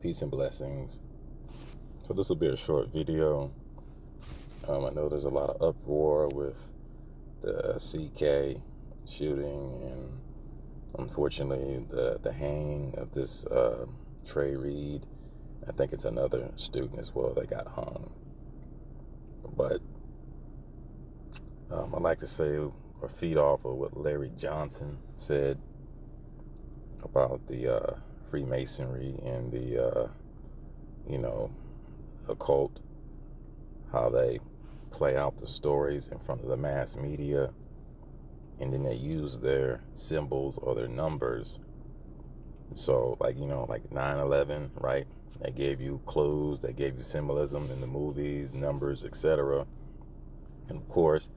Peace and blessings. So this will be a short video. I know there's a lot of uproar with the CK shooting and unfortunately the hanging of this Trey Reed. I think it's another student as well that got hung. But I'd like to say or feed off of what Larry Johnson said about the Freemasonry and the occult, how they play out the stories in front of the mass media, and then they use their symbols or their numbers. So like 9/11, right? They gave you clues, they gave you symbolism in the movies, numbers, etc. And of course,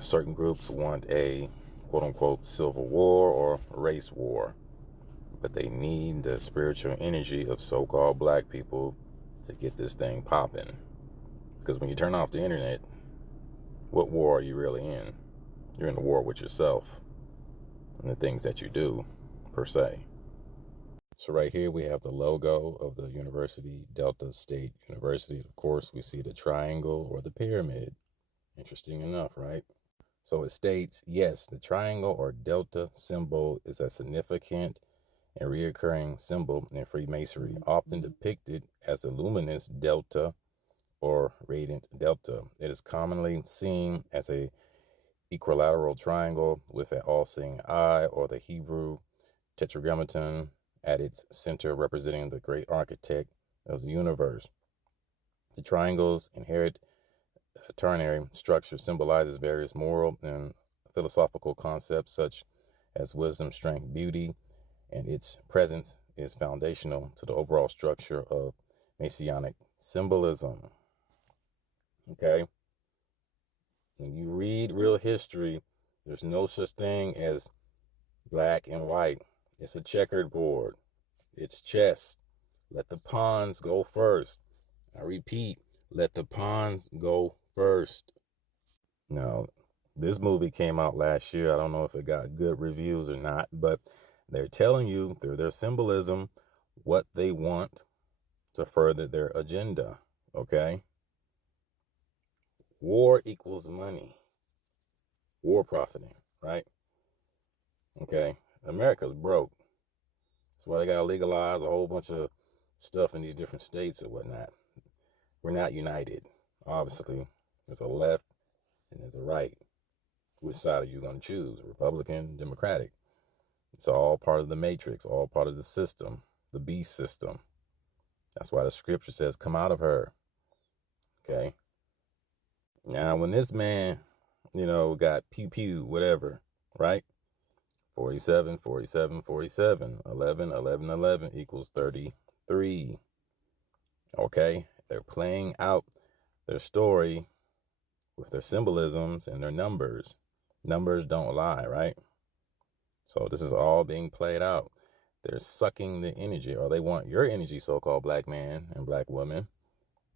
certain groups want a quote-unquote civil war or race war, but they need the spiritual energy of so-called black people to get this thing popping. Because when you turn off the internet, what war are you really in? You're in a war with yourself and the things that you do, per se. So right here we have the logo of the University, Delta State University. Of course, we see the triangle or the pyramid. Interesting enough, right? So it states, yes, the triangle or delta symbol is a significant and reoccurring symbol in Freemasonry, often depicted as the luminous delta or radiant delta. It is commonly seen as a equilateral triangle with an all-seeing eye, or the Hebrew tetragrammaton at its center, representing the great architect of the universe. The triangle's inherent ternary structure symbolizes various moral and philosophical concepts such as wisdom, strength, beauty, and its presence is foundational to the overall structure of Masonic symbolism. Okay? When you read real history, there's no such thing as black and white. It's a checkered board. It's chess. Let the pawns go first. I repeat, let the pawns go first. Now, this movie came out last year. I don't know if it got good reviews or not, but they're telling you through their symbolism what they want to further their agenda. Okay? War equals money. War profiting, right? Okay? America's broke. That's why they got to legalize a whole bunch of stuff in these different states or whatnot. We're not united. Obviously, there's a left and there's a right. Which side are you going to choose? Republican, Democratic? It's all part of the matrix, all part of the system, the beast system. That's why the scripture says, come out of her. Okay? Now, when this man, got pew pew, whatever, right? 47, 47, 47, 11, 11, 11 equals 33. Okay? They're playing out their story with their symbolisms and their numbers. Numbers don't lie, right? So this is all being played out. They're sucking the energy, or they want your energy, so-called black man and black woman.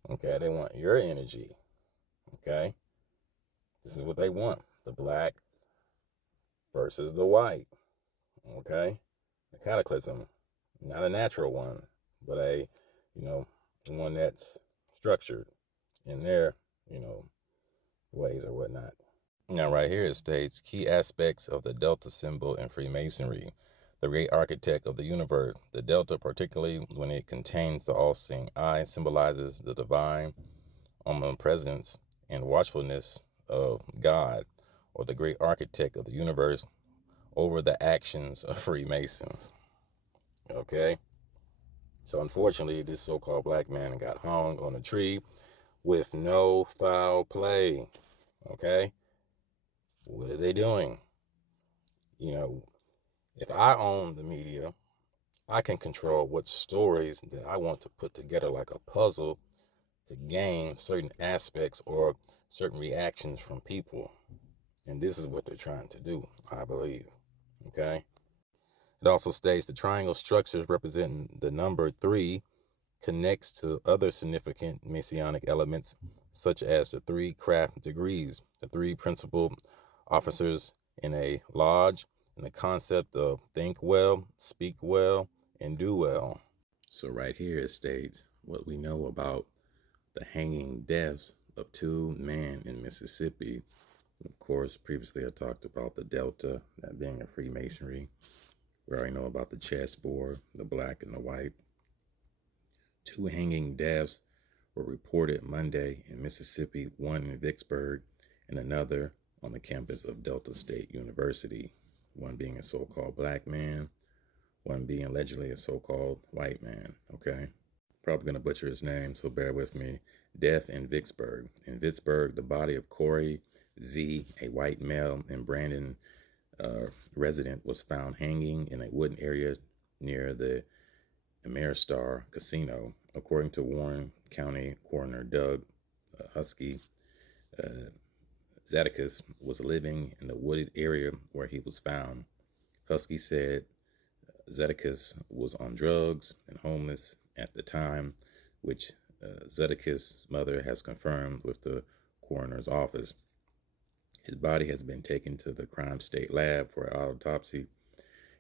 Okay? They want your energy. Okay? This is what they want. The black versus the white. Okay? A cataclysm. Not a natural one, but a, one that's structured in their, ways or whatnot. Now, right here it states key aspects of the Delta symbol in Freemasonry. The great architect of the universe. The Delta, particularly when it contains the all-seeing eye, symbolizes the divine omnipresence and watchfulness of God, or the great architect of the universe, over the actions of Freemasons. Okay? So unfortunately, this so-called black man got hung on a tree with no foul play. Okay? What are they doing? If I own the media, I can control what stories that I want to put together like a puzzle to gain certain aspects or certain reactions from people. And this is what they're trying to do, I believe. Okay? It also states the triangle structures representing the number 3 connects to other significant Masonic elements, such as the 3 craft degrees, the 3 principal officers in a lodge, and the concept of think well, speak well, and do well. So right here it states what we know about the hanging deaths of 2 men in Mississippi. Of course, previously I talked about the Delta, that being a Freemasonry. We already know about the chessboard, the black and the white. 2 hanging deaths were reported Monday in Mississippi, one in Vicksburg and another on the campus of Delta State University, one being a so-called black man, one being allegedly a so-called white man, okay? Probably going to butcher his name, so bear with me. Death in Vicksburg. In Vicksburg, the body of Corey Z., a white male and Brandon resident, was found hanging in a wooden area near the Ameristar Casino. According to Warren County Coroner Doug Husky, Zedekias was living in the wooded area where he was found. Husky said Zedekias was on drugs and homeless at the time, which Zedekias' mother has confirmed with the coroner's office. His body has been taken to the crime state lab for an autopsy,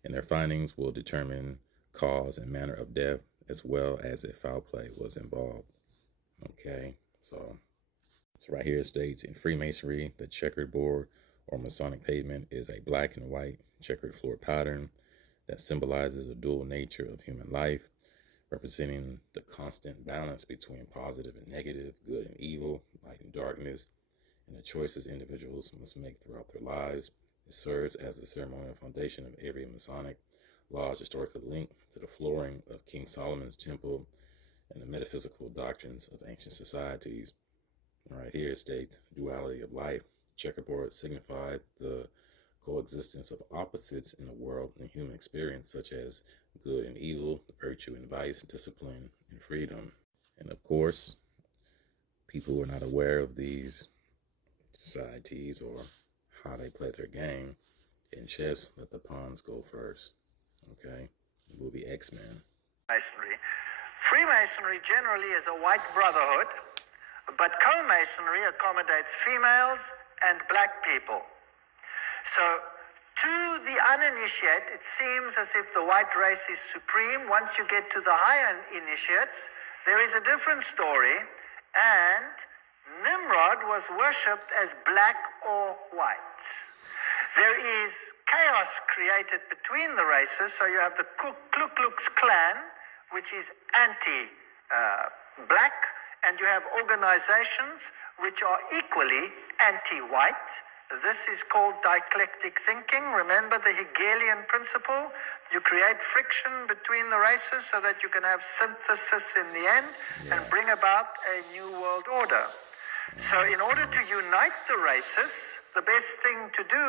and their findings will determine cause and manner of death, as well as if foul play was involved. Okay, so right here it states, in Freemasonry, the checkered board or Masonic pavement is a black and white checkered floor pattern that symbolizes the dual nature of human life, representing the constant balance between positive and negative, good and evil, light and darkness, and the choices individuals must make throughout their lives. It serves as the ceremonial foundation of every Masonic lodge, historically linked to the flooring of King Solomon's temple and the metaphysical doctrines of ancient societies. All right, here it states, duality of life. Checkerboard signified the coexistence of opposites in the world and human experience, such as good and evil, virtue and vice, discipline and freedom. And of course, people who are not aware of these societies or how they play their game in chess, let the pawns go first. Okay, the movie X-Men. Freemasonry generally is a white brotherhood, but co-masonry accommodates females and black people. So to the uninitiate, it seems as if the white race is supreme. Once you get to the higher initiates, there is a different story, and Nimrod was worshipped as black or white. There is chaos created between the races, so you have the Ku Klux Klan, which is anti-black, and you have organizations which are equally anti-white. This is called dialectic thinking. Remember the Hegelian principle? You create friction between the races so that you can have synthesis in the end and bring about a new world order. So in order to unite the races, the best thing to do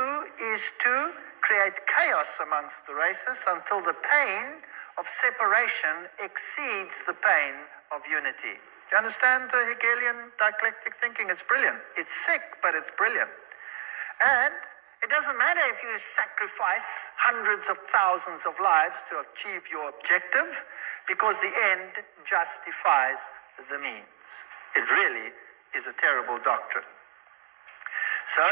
is to create chaos amongst the races until the pain of separation exceeds the pain of unity. You understand the Hegelian dialectic thinking? It's brilliant. It's sick, but it's brilliant. And it doesn't matter if you sacrifice hundreds of thousands of lives to achieve your objective, because the end justifies the means. It really is a terrible doctrine. So